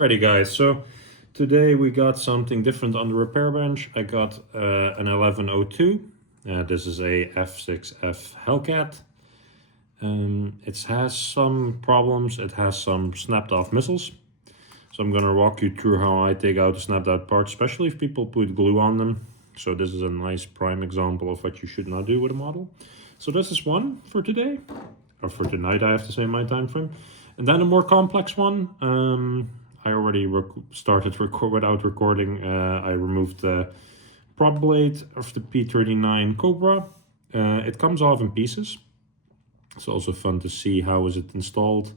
Ready guys, so today we got something different on the repair bench. I got an 1102. This is a F6F Hellcat. It has some problems, it has some snapped off missiles. So I'm gonna walk you through how I take out the snapped out parts, especially if people put glue on them. So this is a nice prime example of what you should not do with a model. So this is one for today, or for tonight I have to say my time frame. And then a more complex one. I already started without recording. I removed the prop blade of the P39 Cobra. It comes off in pieces. It's also fun to see how is it installed.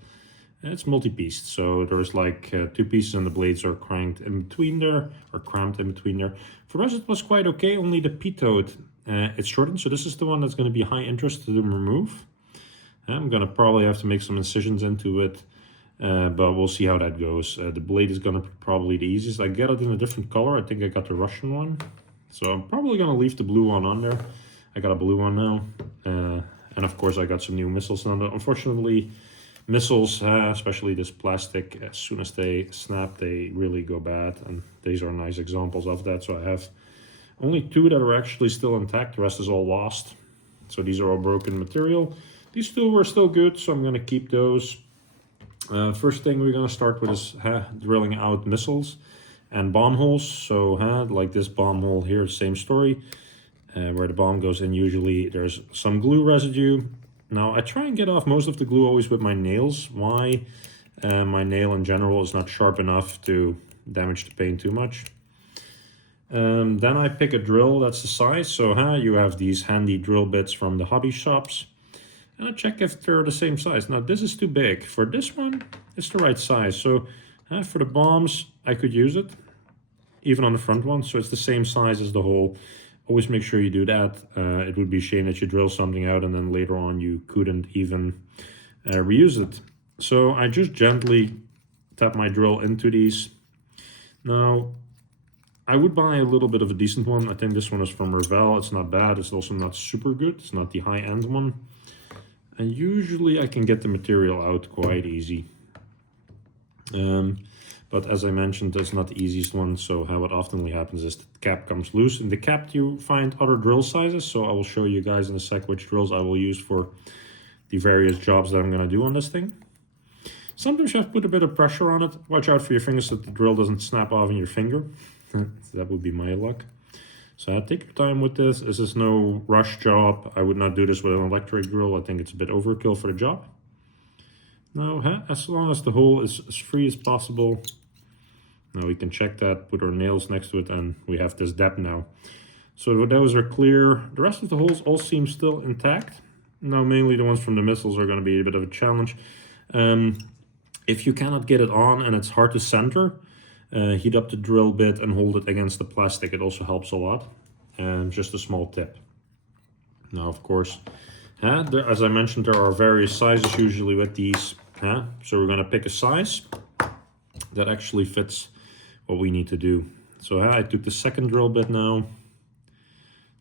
It's multi-pieced, so there's like 2 pieces and the blades are cranked in between there, or cramped in between there. For the rest it was quite okay, only the P-toed, it's shortened, so this is the one that's going to be high interest to remove. I'm going to probably have to make some incisions into it. But we'll see how that goes. The blade is gonna be probably the easiest. I get it in a different color. I think I got the Russian one. So I'm probably gonna leave the blue one on there. I got a blue one now. And of course I got some new missiles now. Unfortunately, missiles, especially this plastic, as soon as they snap, they really go bad. And these are nice examples of that. So I have only 2 that are actually still intact. The rest is all lost. So these are all broken material. These 2 were still good, so I'm gonna keep those. First thing we're going to start with is drilling out missiles and bomb holes. So like this bomb hole here, same story. Where the bomb goes in, usually there's some glue residue. Now I try and get off most of the glue always with my nails. Why? My nail in general is not sharp enough to damage the paint too much. Then I pick a drill that's the size. So you have these handy drill bits from the hobby shops. And I check if they're the same size. Now this is too big. For this one, it's the right size. So for the bombs, I could use it, even on the front one. So it's the same size as the hole. Always make sure you do that. It would be a shame that you drill something out and then later on you couldn't even reuse it. So I just gently tap my drill into these. Now, I would buy a little bit of a decent one. I think this one is from Revell. It's not bad. It's also not super good. It's not the high-end one. And usually I can get the material out quite easy. But as I mentioned, that's not the easiest one. So what often happens is the cap comes loose. In the cap you find other drill sizes. So I will show you guys in a sec which drills I will use for the various jobs that I'm going to do on this thing. Sometimes you have to put a bit of pressure on it. Watch out for your fingers so that the drill doesn't snap off in your finger. That would be my luck. So take your time with this. This is no rush job. I would not do this with an electric drill. I think it's a bit overkill for the job. Now, as long as the hole is as free as possible, now we can check that, put our nails next to it, and we have this depth now. So those are clear. The rest of the holes all seem still intact. Now, mainly the ones from the missiles are going to be a bit of a challenge. If you cannot get it on and it's hard to center, heat up the drill bit and hold it against the plastic. It also helps a lot. Just a small tip. Now, of course, as I mentioned, there are various sizes usually with these. So we're going to pick a size that actually fits what we need to do. So I took the second drill bit now.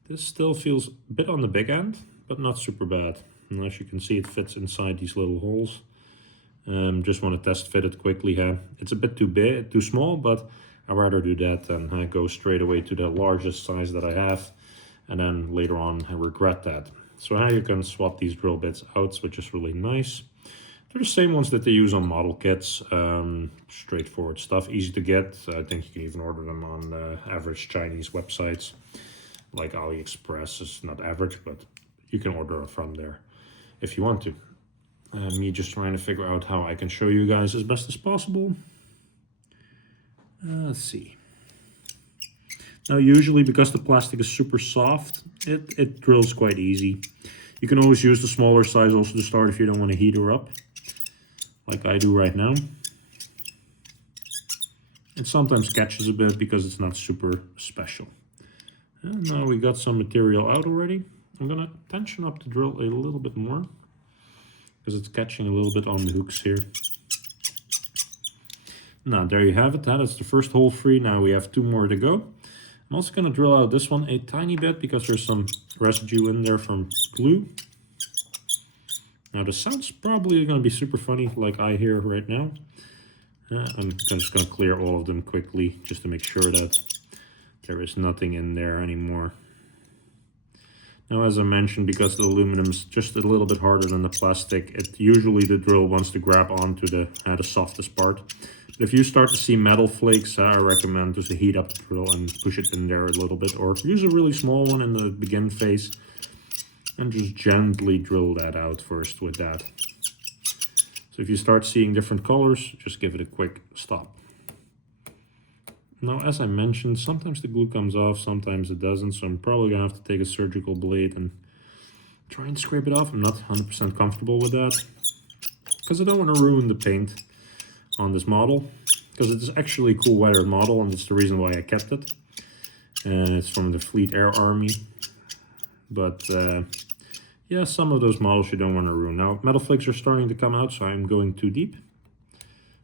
This still feels a bit on the big end, but not super bad. And as you can see, it fits inside these little holes. Just want to test fit it quickly. It's a bit too big, too small, but I'd rather do that than go straight away to the largest size that I have, and then later on I regret that. So you can swap these drill bits out, which is really nice. They're the same ones that they use on model kits. Straightforward stuff, easy to get. I think you can even order them on average Chinese websites, like AliExpress. Is not average, but you can order it from there if you want to. Me just trying to figure out how I can show you guys as best as possible. Let's see. Now usually because the plastic is super soft, it drills quite easy. You can always use the smaller size also to start if you don't want to heat her up, like I do right now. It sometimes catches a bit because it's not super special. And now we got some material out already. I'm gonna tension up the drill a little bit more, because it's catching a little bit on the hooks here. Now there you have it. That's the first hole free. Now we have 2 more to go. I'm also going to drill out this one a tiny bit because there's some residue in there from glue. Now the sound's probably going to be super funny like I hear right now. I'm just going to clear all of them quickly just to make sure that there is nothing in there anymore. Now, as I mentioned, because the aluminum's just a little bit harder than the plastic, usually the drill wants to grab onto the softest part. But if you start to see metal flakes, I recommend just to heat up the drill and push it in there a little bit, or use a really small one in the begin phase and just gently drill that out first with that. So if you start seeing different colors, just give it a quick stop. Now, as I mentioned, sometimes the glue comes off, sometimes it doesn't, so I'm probably gonna have to take a surgical blade and try and scrape it off. I'm not 100% comfortable with that, because I don't want to ruin the paint on this model, because it is actually a cool weathered model, and that's the reason why I kept it. And it's from the Fleet Air Army. But yeah, some of those models you don't want to ruin. Now, metal flakes are starting to come out, so I'm going too deep.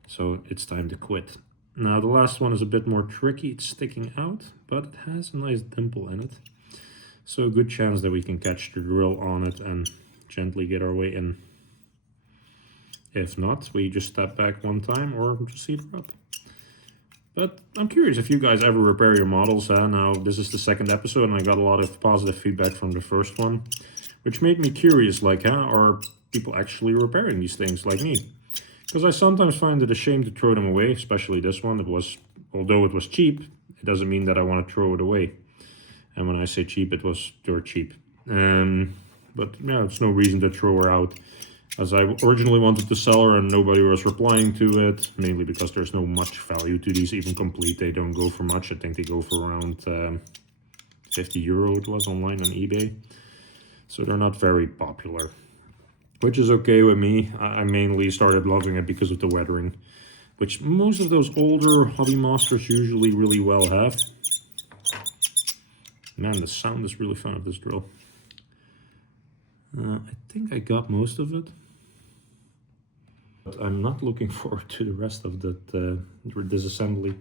So it's time to quit. Now, the last one is a bit more tricky. It's sticking out, but it has a nice dimple in it. So a good chance that we can catch the drill on it and gently get our way in. If not, we just step back one time or just heat her up. But I'm curious if you guys ever repair your models. Now, this is the second episode, and I got a lot of positive feedback from the first one, which made me curious, like, are people actually repairing these things like me? Because I sometimes find it a shame to throw them away, especially this one. Although it was cheap, it doesn't mean that I want to throw it away. And when I say cheap, it was dirt cheap. But yeah, it's no reason to throw her out, as I originally wanted to sell her and nobody was replying to it, mainly because there's no much value to these. Even complete, they don't go for much. I think they go for around 50 euro it was online on eBay. So they're not very popular, which is okay with me. I mainly started loving it because of the weathering, which most of those older Hobbymasters usually really well have. Man, the sound is really fun of this drill. I think I got most of it, but I'm not looking forward to the rest of that disassembly.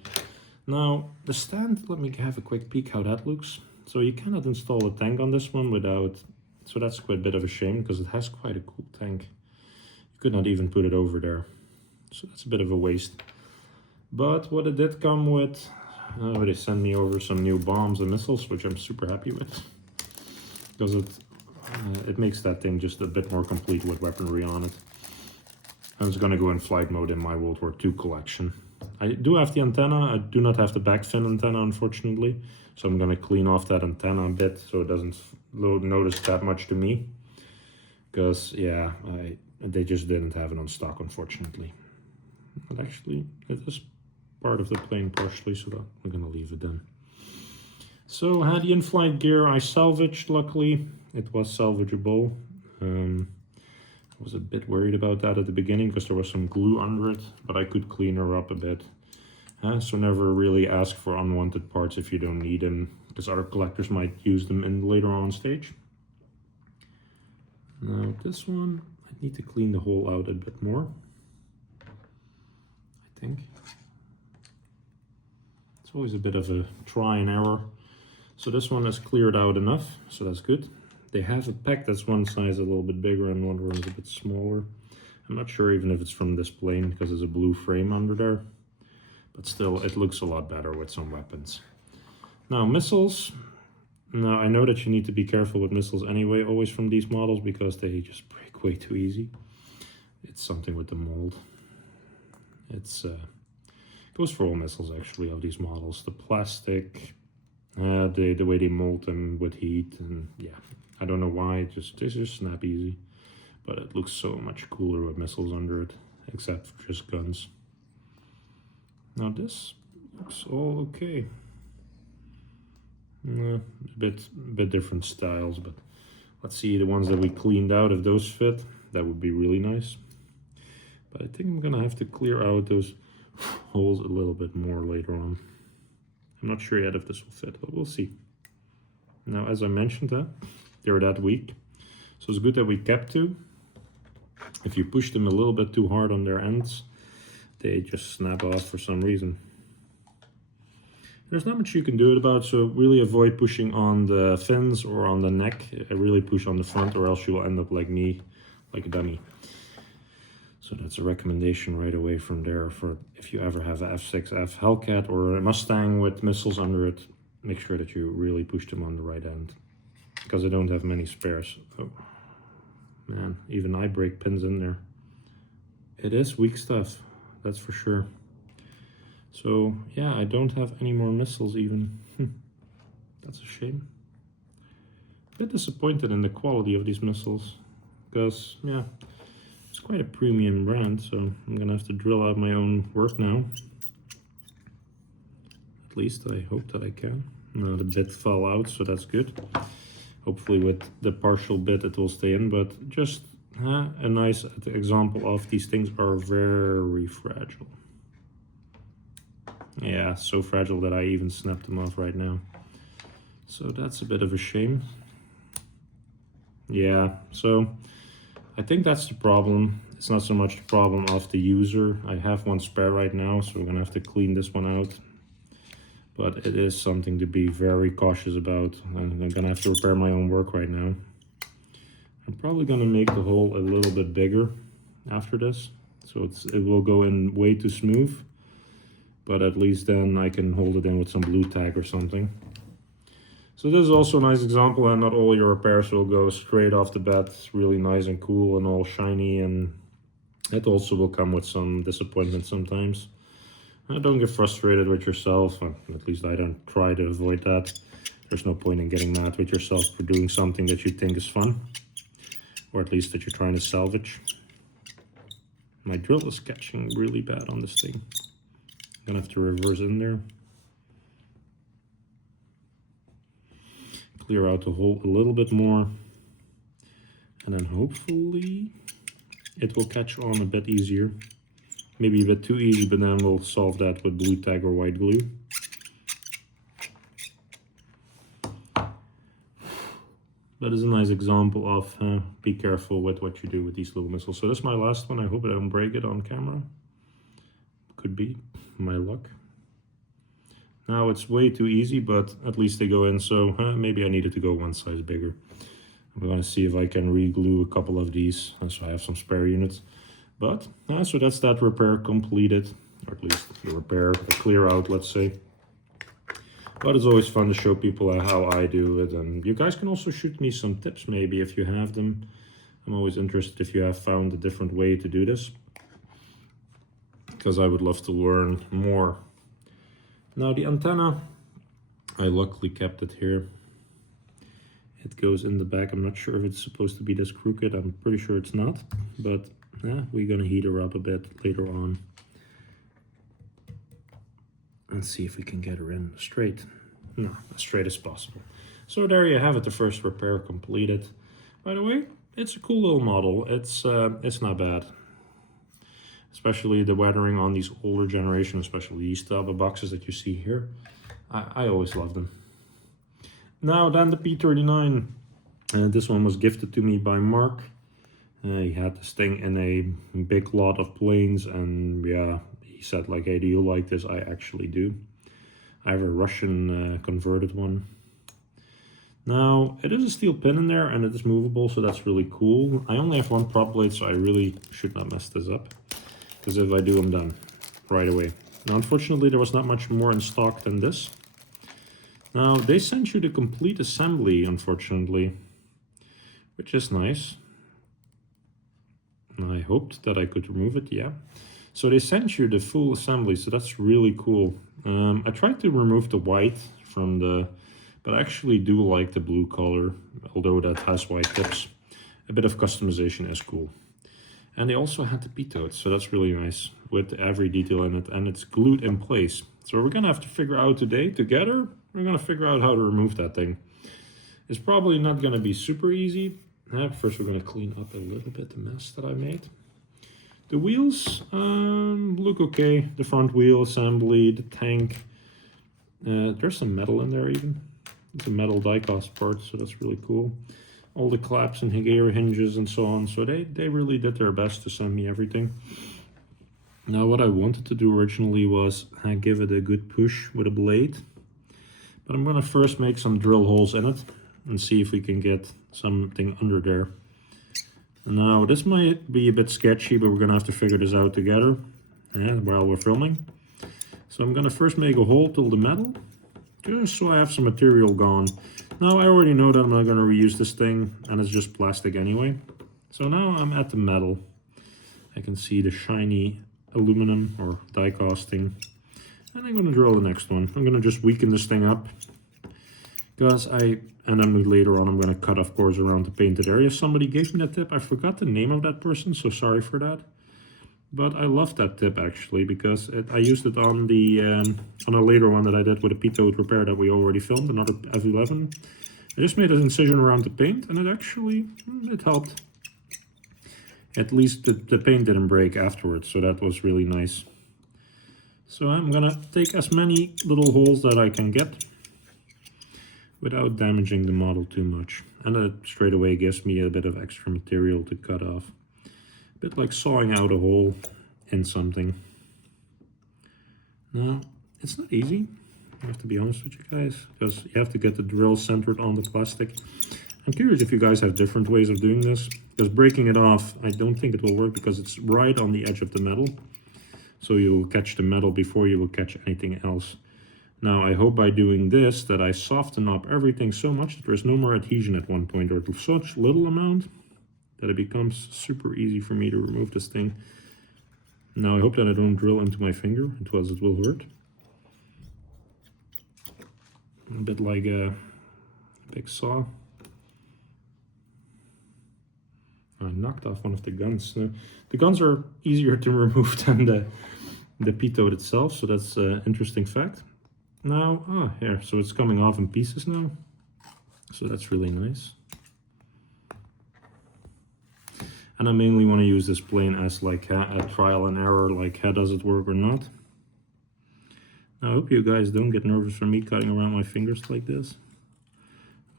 Now, the stand, let me have a quick peek how that looks. So you cannot install a tank on this one without, so that's quite a bit of a shame, because it has quite a cool tank. You could not even put it over there, so that's a bit of a waste. But what it did come with, they sent me over some new bombs and missiles, which I'm super happy with, because it makes that thing just a bit more complete with weaponry on it. I was going to go in flight mode in my World War II collection. I do have the antenna. I do not have the back fin antenna, unfortunately. So I'm going to clean off that antenna a bit so it doesn't notice that much to me. Because, yeah, they just didn't have it on stock, unfortunately. But actually, it is part of the plane partially, so that I'm going to leave it then. So I had the in-flight gear I salvaged, luckily. It was salvageable. I was a bit worried about that at the beginning because there was some glue under it, but I could clean her up a bit. So never really ask for unwanted parts if you don't need them, because other collectors might use them in later on stage. Now this one, I need to clean the hole out a bit more, I think. It's always a bit of a try and error. So this one is cleared out enough, so that's good. They have a pack that's one size a little bit bigger and one is a bit smaller. I'm not sure even if it's from this plane because there's a blue frame under there. But still, it looks a lot better with some weapons. Now, missiles. Now, I know that you need to be careful with missiles anyway, always from these models, because they just break way too easy. It's something with the mold. It's goes for all missiles, actually, of these models. The plastic, the way they mold them with heat, and yeah. I don't know why, they just snap easy. But it looks so much cooler with missiles under it, except for just guns. Now this looks all okay. A bit different styles, but let's see the ones that we cleaned out. If those fit, that would be really nice. But I think I'm gonna have to clear out those holes a little bit more later on. I'm not sure yet if this will fit, but we'll see. Now, as I mentioned, they're that weak, so it's good that we kept two. If you push them a little bit too hard on their ends, they just snap off for some reason. There's not much you can do about it, so really avoid pushing on the fins or on the neck. I really push on the front, or else you will end up like me, like a dummy. So that's a recommendation right away from there for if you ever have a F6F Hellcat or a Mustang with missiles under it, make sure that you really push them on the right end. Because I don't have many spares. Oh, man, even I break pins in there. It is weak stuff, that's for sure. So yeah, I don't have any more missiles even. That's a shame. A bit disappointed in the quality of these missiles. Because, yeah, it's quite a premium brand, so I'm gonna have to drill out my own work now. At least I hope that I can. Now the bit fell out, so that's good. Hopefully with the partial bit it will stay in, but just a nice example of these things are very fragile. Yeah, so fragile that I even snapped them off right now. So that's a bit of a shame. Yeah, so I think that's the problem. It's not so much the problem of the user. I have one spare right now, so we're gonna have to clean this one out. But it is something to be very cautious about. And I'm gonna have to repair my own work right now. I'm probably gonna make the hole a little bit bigger after this. So it will go in way too smooth. But at least then I can hold it in with some blue tag or something. So this is also a nice example, and not all your repairs will go straight off the bat. It's really nice and cool and all shiny, and it also will come with some disappointment sometimes. Don't get frustrated with yourself, at least I don't try to avoid that. There's no point in getting mad with yourself for doing something that you think is fun, or at least that you're trying to salvage. My drill is catching really bad on this thing. I'm gonna have to reverse in there. Clear out the hole a little bit more, and then hopefully it will catch on a bit easier. Maybe a bit too easy, but then we'll solve that with blue tag or white glue. That is a nice example of be careful with what you do with these little missiles. So this is my last one. I hope I don't break it on camera. Could be my luck. Now it's way too easy, but at least they go in, so maybe I needed to go one size bigger. I'm gonna see if I can re-glue a couple of these, so I have some spare units. But, so that's that repair completed, or at least the repair, the clear out, let's say. But it's always fun to show people how I do it, and you guys can also shoot me some tips maybe if you have them. I'm always interested if you have found a different way to do this, because I would love to learn more. Now the antenna, I luckily kept it here. It goes in the back. I'm not sure if it's supposed to be this crooked. I'm pretty sure it's not, but we're gonna heat her up a bit later on. And see if we can get her in straight. No, as straight as possible. So there you have it, the first repair completed. By the way, it's a cool little model. It's not bad. Especially the weathering on these older generation, especially these type of boxes that you see here. I always love them. Now then the P39. This one was gifted to me by Mark. He had this thing in a big lot of planes, and yeah, he said like, hey, do you like this? I actually do. I have a Russian converted one. Now, it is a steel pin in there and it is movable, so that's really cool. I only have one prop blade, so I really should not mess this up. Because if I do, I'm done right away. Now, unfortunately, there was not much more in stock than this. Now, they sent you the complete assembly, unfortunately, which is nice. I hoped that I could remove it, yeah. So they sent you the full assembly, so that's really cool. I tried to remove the white from the, but I actually do like the blue color, although that has white tips. A bit of customization is cool. And they also had the pitot, so that's really nice, with every detail in it, and it's glued in place. So we're gonna have to figure out today, together, we're gonna figure out how to remove that thing. It's probably not gonna be super easy. First we're gonna clean up a little bit the mess that I made. The wheels look okay. The front wheel assembly, the tank. There's some metal in there even. It's a metal diecast part, so that's really cool. All the claps and gear hinges and so on. So they really did their best to send me everything. Now what I wanted to do originally was give it a good push with a blade. But I'm gonna first make some drill holes in it and see if we can get something under there. Now this might be a bit sketchy, but we're gonna have to figure this out together while we're filming. So I'm gonna first make a hole till the metal, just so I have some material gone. Now I already know that I'm not gonna reuse this thing, and it's just plastic anyway. So now I'm at the metal. I can see the shiny aluminum or die casting. And I'm gonna drill the next one. I'm gonna just weaken this thing up. And then later on I'm gonna cut, of course, around the painted area. Somebody gave me that tip. I forgot the name of that person, so sorry for that. But I love that tip actually, because I used it on the on a later one that I did with a P39 Repair that we already filmed, another F11. I just made an incision around the paint, and it helped. At least the paint didn't break afterwards, so that was really nice. So I'm gonna take as many little holes that I can get without damaging the model too much. And it straight away gives me a bit of extra material to cut off. A bit like sawing out a hole in something. Now, it's not easy, I have to be honest with you guys, because you have to get the drill centered on the plastic. I'm curious if you guys have different ways of doing this, because breaking it off, I don't think it will work because it's right on the edge of the metal. So you'll catch the metal before you will catch anything else. Now I hope by doing this that I soften up everything so much that there's no more adhesion at one point, or such little amount that it becomes super easy for me to remove this thing. Now I hope that I don't drill into my finger, otherwise it will hurt. A bit like a big saw. I knocked off one of the guns. The guns are easier to remove than the P39 itself, so that's an interesting fact. Now, here, so it's coming off in pieces now, so that's really nice. And I mainly want to use this plane as like a trial and error, like how does it work or not. Now, I hope you guys don't get nervous from me cutting around my fingers like this.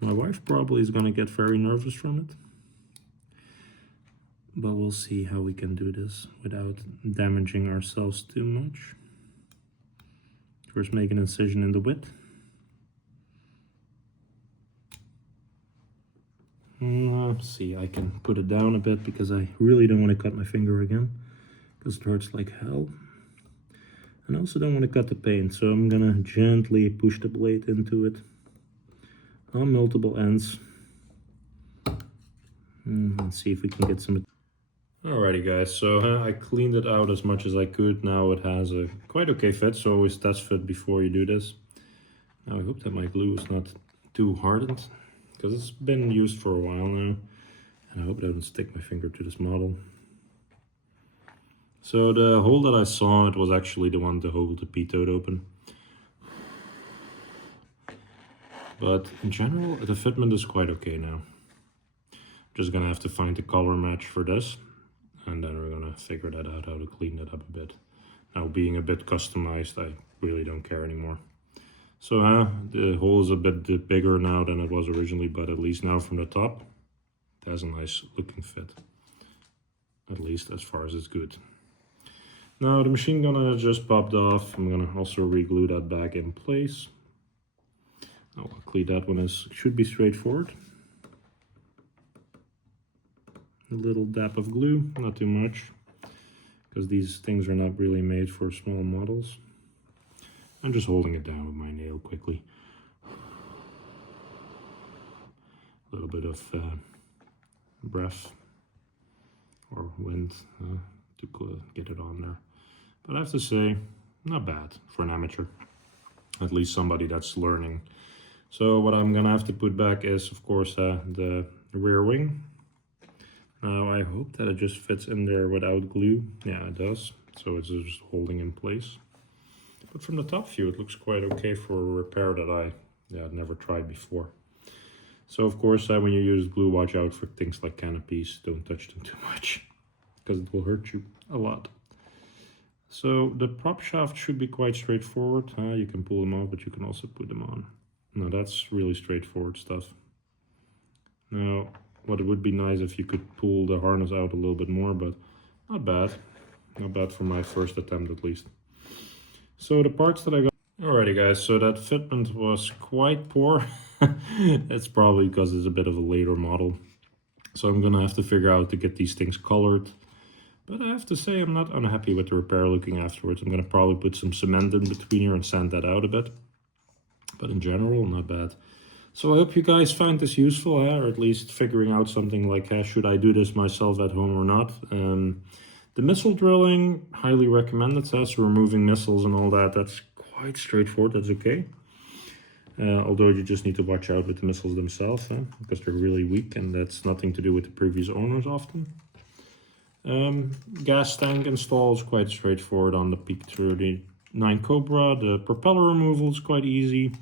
My wife probably is going to get very nervous from it. But we'll see how we can do this without damaging ourselves too much. First, make an incision in the width. See, I can put it down a bit because I really don't want to cut my finger again, because it hurts like hell. And I also don't want to cut the paint, so I'm gonna gently push the blade into it on multiple ends. Let's see if we can get some. Alrighty guys, so I cleaned it out as much as I could. Now it has a quite okay fit, so always test fit before you do this. Now I hope that my glue is not too hardened, because it's been used for a while now. And I hope it doesn't stick my finger to this model. So the hole that I saw, it was actually the one to hold the P39 open. But in general, the fitment is quite okay now. Just gonna have to find the color match for this. And then we're gonna figure that out, how to clean that up a bit. Now, being a bit customized, I really don't care anymore. So the hole is a bit bigger now than it was originally, but at least now from the top, it has a nice looking fit. At least as far as it's good. Now the machine gun just popped off. I'm gonna also re-glue that back in place. Now luckily that one should be straightforward. A little dab of glue, not too much, because these things are not really made for small models. I'm just holding it down with my nail quickly. A little bit of breath or wind to get it on there. But I have to say, not bad for an amateur. At least somebody that's learning. So what I'm gonna have to put back is, of course, the rear wing. Now I hope that it just fits in there without glue. Yeah, it does. So it's just holding in place. But from the top view, it looks quite okay for a repair that I'd never tried before. So of course, when you use glue, watch out for things like canopies. Don't touch them too much, because it will hurt you a lot. So the prop shaft should be quite straightforward. You can pull them off, but you can also put them on. Now that's really straightforward stuff. Now, what it would be nice if you could pull the harness out a little bit more, but not bad. Not bad for my first attempt at least. So the parts that I got. Alrighty guys, so that fitment was quite poor. It's probably because it's a bit of a later model. So I'm gonna have to figure out to get these things colored. But I have to say I'm not unhappy with the repair looking afterwards. I'm gonna probably put some cement in between here and sand that out a bit. But in general, not bad. So I hope you guys find this useful, or at least figuring out something like, should I do this myself at home or not? The missile drilling, highly recommended. So removing missiles and all that, that's quite straightforward, that's okay. Although you just need to watch out with the missiles themselves, because they're really weak, and that's nothing to do with the previous owners often. Gas tank install is quite straightforward on the P39 Cobra. The propeller removal is quite easy.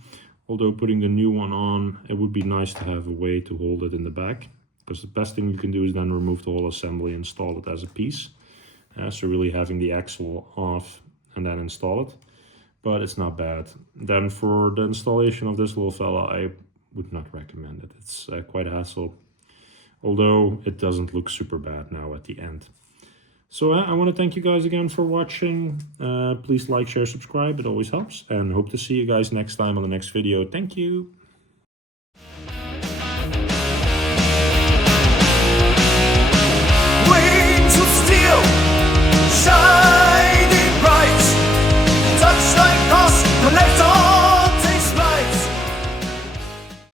Although putting the new one on, it would be nice to have a way to hold it in the back, because the best thing you can do is then remove the whole assembly and install it as a piece. So really having the axle off and then install it, but it's not bad. Then for the installation of this little fella, I would not recommend it. It's quite a hassle, although it doesn't look super bad now at the end. So I want to thank you guys again for watching. Please like, share, subscribe. It always helps. And hope to see you guys next time on the next video. Thank you.